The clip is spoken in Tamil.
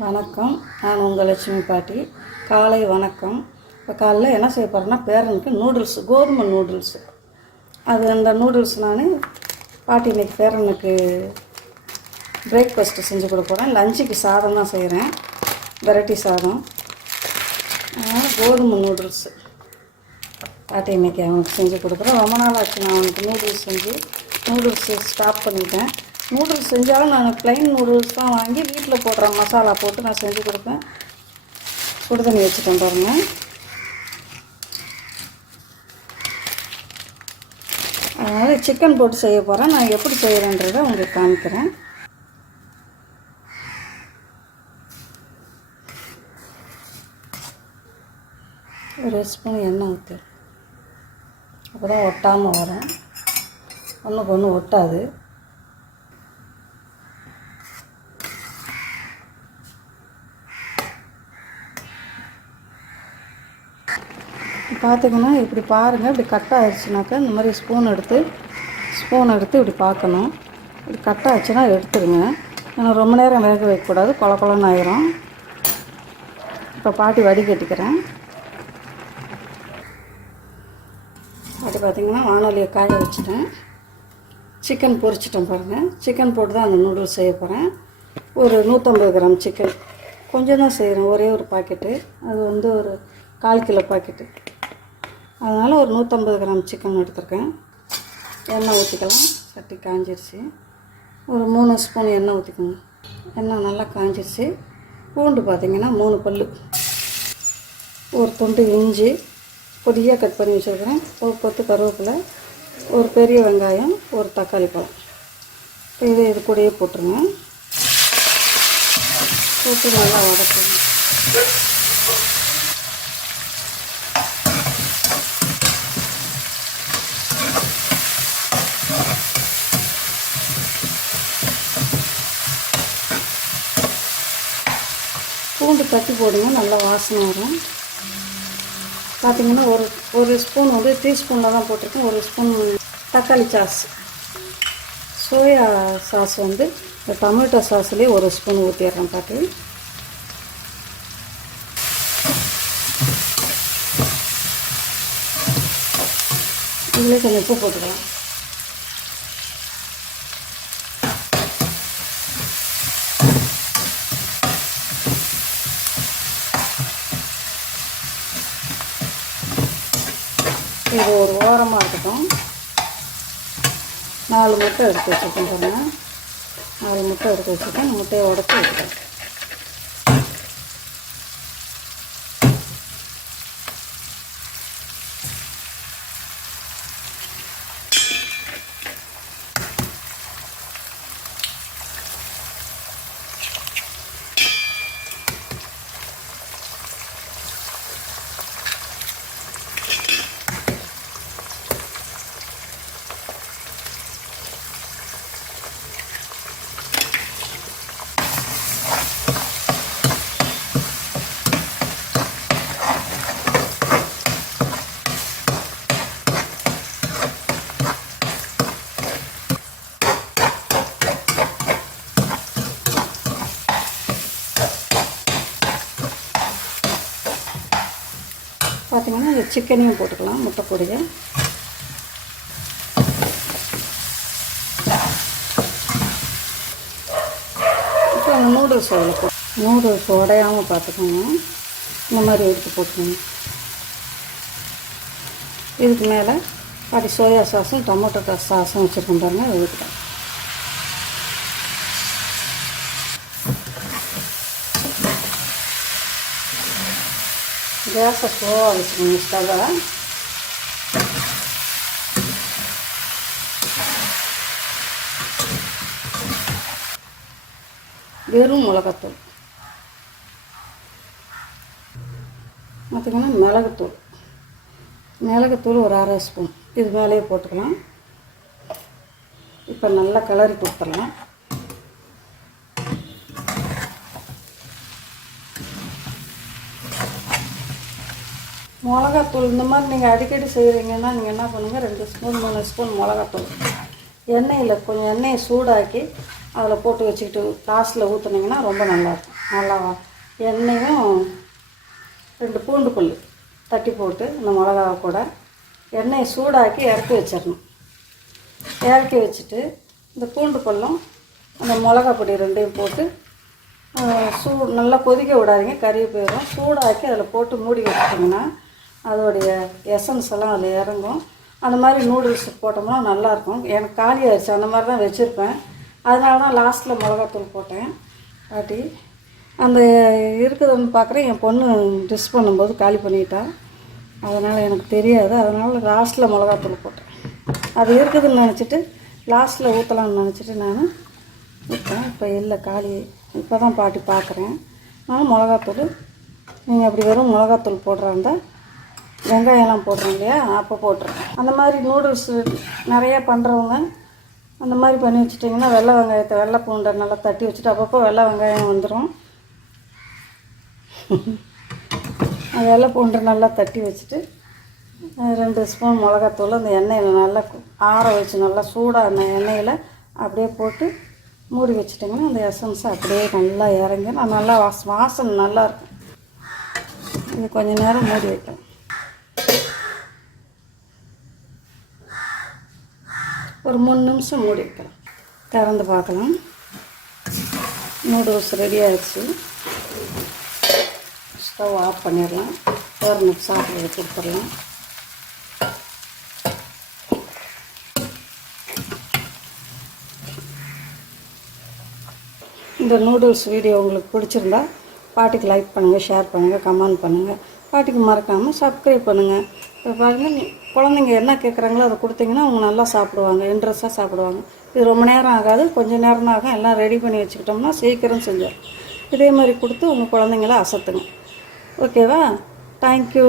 வணக்கம். நான் உங்கள் லட்சுமி பாட்டி. காலை வணக்கம். இப்போ காலைல என்ன செய்ய போகிறேன்னா பேரனுக்கு நூடுல்ஸ் கோதுமை நூடுல்ஸு அது அந்த நூடுல்ஸ் நான் பாட்டி இன்றைக்கி பேரனுக்கு பிரேக்ஃபாஸ்ட்டு செஞ்சு கொடுக்க போகிறேன் லஞ்சுக்கு சாதம் தான் செய்கிறேன் வெரைட்டி சாதம். அதனால் கோதுமை நூடுல்ஸு பாட்டி இன்றைக்கி அவனுக்கு செஞ்சு கொடுக்குறேன் ரொம்ப நாள் ஆச்சு நான் அவனுக்கு நூடுல்ஸ் செஞ்சு நூடுல்ஸு ஸ்டாப் பண்ணிட்டேன். நூடுல்ஸ் செஞ்சாலும் நான் ப்ளைன் நூடுல்ஸ் தான் வாங்கி வீட்டில் போடுற மசாலா போட்டு நான் செஞ்சு கொடுப்பேன். சுடு தண்ணி வச்சுட்டேன் பாருங்கள் அதனால் சிக்கன் போட்டு செய்ய போகிறேன் நான் எப்படி செய்கிறேன்றதை உங்களுக்கு காமிக்கிறேன். ஒரு ஸ்பூன் எண்ணெய் ஊற்று அப்போ தான் ஒட்டாமல் வரும். ஒன்றுக்கு ஒன்று ஒட்டாது. பார்த்தீங்கன்னா இப்படி பாருங்கள் இப்படி கட் ஆயிடுச்சுனாக்கா இந்த மாதிரி ஸ்பூன் எடுத்து ஸ்பூன் எடுத்து இப்படி பார்க்கணும். இப்படி கட் ஆச்சுன்னா எடுத்துருங்க. ஏன்னா ரொம்ப நேரம் வேக வைக்கக்கூடாது கொல கொலன்னு ஆயிரும். இப்போ பாட்டி வடிகட்டிக்கிறேன் பாட்டி பார்த்திங்கன்னா வானொலியை காய வச்சுட்டேன். சிக்கன் பொரிச்சிட்டேன் பாருங்கள் சிக்கன் போட்டு தான் அந்த நூடுல்ஸ் செய்ய போகிறேன் ஒரு நூற்றம்பது கிராம் சிக்கன் கொஞ்சம் தான் செய்கிறேன் ஒரே ஒரு பாக்கெட்டு அது வந்து ஒரு கால் கிலோ பாக்கெட்டு அதனால் ஒரு நூற்றம்பது கிராம் சிக்கன் எடுத்திருக்கேன். எண்ணெய் ஊற்றிக்கலாம் சட்டி காஞ்சிருச்சு. ஒரு மூணு ஸ்பூன் எண்ணெய் ஊற்றிக்கோங்க எண்ணெய் நல்லா காஞ்சிருச்சு. பூண்டு பார்த்திங்கன்னா மூணு பல் ஒரு துண்டு இஞ்சி பொடியாக கட் பண்ணி வச்சுருக்கிறேன். ஒரு பத்து கருவேப்பிலை ஒரு பெரிய வெங்காயம் ஒரு தக்காளி பழம். இதை இது கூடயே போட்டுருங்க. போட்டு நல்லா வதக்குங்க பூண்டு தட்டி போடுங்க நல்லா வாசனை வரும். பார்த்தீங்கன்னா ஒரு ஒரு ஸ்பூன் வந்து டீஸ்பூனில் தான் போட்டிருக்கேன். ஒரு ஸ்பூன் தக்காளி சாஸ். சோயா சாஸ் வந்து இந்த டொமேட்டோ சாஸ்லேயே ஒரு ஸ்பூன் ஊற்றிடுறேன் பாட்டு. இதில் கொஞ்சம் உப்பு போட்டுக்கலாம். இது ஒரு ஓரமாக இருக்கட்டும். நாலு முட்டை எடுத்து வச்சுருக்கேன் நாலு முட்டை எடுத்து வச்சுருக்கேன். முட்டையை உடச்சி வச்சுருக்கேன் பார்த்தீங்கன்னா இந்த சிக்கனையும் போட்டுக்கலாம் முட்டை பொடியை. இப்போ அந்த நூடுல்ஸ் அதில் போ நூடுல்ஸ் உடையாமல் பார்த்துக்கோங்க இந்த மாதிரி எடுத்து போட்டுக்கோங்க. இதுக்கு மேலே பாதி சோயா சாஸும் டொமேட்டோ சாஸும் வச்சுருக்கோம் பாருங்கள் அது ஊற்றிட்டேன் கேஸை ஸ்லோவாக வச்சுக்கோங்க ஸ்டவ்வை வெறும் மிளகாத்தூள் பார்த்திங்கன்னா மிளகுத்தூள் மிளகுத்தூள் ஒரு அரை ஸ்பூன் இது மேலேயே போட்டுக்கலாம் இப்போ நல்லா கிளறி கொடுத்துடலாம் மிளகாத்தூள் இந்த மாதிரி நீங்கள் அடிக்கடி செய்கிறீங்கன்னா நீங்கள் என்ன பண்ணுங்கள் ரெண்டு ஸ்பூன் மூணு ஸ்பூன் மிளகாத்தூள். எண்ணெயில் கொஞ்சம் எண்ணெயை சூடாக்கி அதில் போட்டு வச்சுக்கிட்டு லாஸ்ட்டில் ஊற்றுனீங்கன்னா ரொம்ப நல்லாயிருக்கும். நல்லா எண்ணெயும் ரெண்டு பூண்டு புல் தட்டி போட்டு இந்த மிளகாவை கூட எண்ணெயை சூடாக்கி இறக்கி வச்சிடணும். இறக்கி வச்சுட்டு இந்த பூண்டு பல்லும் அந்த மிளகா பொடி ரெண்டையும் போட்டு சூ நல்லா கொதிக்க விடாதீங்க கறி போயிடும். சூடாக்கி அதில் போட்டு மூடி வச்சிட்டிங்கன்னா அதோடைய எசன்ஸ் எல்லாம் அதில் இறங்கும். அந்த மாதிரி நூடுல்ஸ் போட்டோம்னா நல்லாயிருக்கும். எனக்கு காலி ஆயிடுச்சு அந்த மாதிரி தான் வச்சுருப்பேன். அதனால தான் லாஸ்ட்டில் மிளகாத்தூள் போட்டேன். பாட்டி அந்த இருக்குதுன்னு பார்க்குறேன் என் பொண்ணு டிஷ் பண்ணும்போது காலி பண்ணிட்டா. அதனால் எனக்கு தெரியாது. அதனால் லாஸ்ட்டில் மிளகாத்தூள் போட்டேன். அது இருக்குதுன்னு நினச்சிட்டு லாஸ்ட்டில் ஊற்றலாம்னு நினச்சிட்டு நான் ஊற்றேன் இப்போ இல்லை காலி. இப்போ தான் பாட்டி பார்க்குறேன் நான் மிளகாத்தூள் நீங்கள் அப்படி வெறும் மிளகாத்தூள் போடுறாந்தா வெங்காயம்லாம் போடுறோம் இல்லையா? அப்போ போட்டுருக்கேன் அந்த மாதிரி நூடுல்ஸ் நிறையா பண்ணுறவங்க அந்த மாதிரி பண்ணி வச்சுட்டிங்கன்னா வெள்ளை வெங்காயத்தை வெள்ளை பூண்டை நல்லா தட்டி வச்சுட்டு அப்பப்போ வெள்ளை வெங்காயம் வந்துடும் அது வெள்ளை பூண்டை நல்லா தட்டி வச்சுட்டு ரெண்டு ஸ்பூன் மிளகாத்தூள் அந்த எண்ணெயில் நல்லா ஆற வச்சு நல்லா சூடாக அந்த எண்ணெயில் அப்படியே போட்டு மூடி வச்சுட்டிங்கன்னா அந்த எசன்ஸ் அப்படியே நல்லா இறங்கி நான் நல்லா வாசம் வாசனை நல்லாயிருக்கும் இது கொஞ்ச நேரம் மூடி வைக்கணும் ஒரு மூணு நிமிஷம் மூடி வைக்கலாம். திறந்து பார்க்கலாம். நூடுல்ஸ் ரெடி ஆகிடுச்சு ஸ்டவ் ஆஃப் பண்ணிடலாம். பேரனுக்கு சாப்பிட்றது கொடுத்துடலாம். இந்த நூடுல்ஸ் வீடியோ உங்களுக்கு பிடிச்சிருந்தா பாட்டிக்கு லைக் பண்ணுங்கள் ஷேர் பண்ணுங்கள் கமெண்ட் பண்ணுங்கள் பாட்டிக்கு மறக்காமல் சப்ஸ்கிரைப் பண்ணுங்கள் இப்போ பாருங்கள் குழந்தைங்க என்ன கேட்குறாங்களோ அதை கொடுத்தீங்கன்னா அவங்க நல்லா சாப்பிடுவாங்க இன்ட்ரெஸ்ட்டாக சாப்பிடுவாங்க. இது ரொம்ப நேரம் ஆகாது கொஞ்சம் நேரம் ஆகும். எல்லாம் ரெடி பண்ணி வச்சுக்கிட்டோம்னா சீக்கிரம் செஞ்சிடும். இதே மாதிரி கொடுத்து உங்கள் குழந்தைங்கள அசத்துங்க. ஓகேவா தேங்க்யூ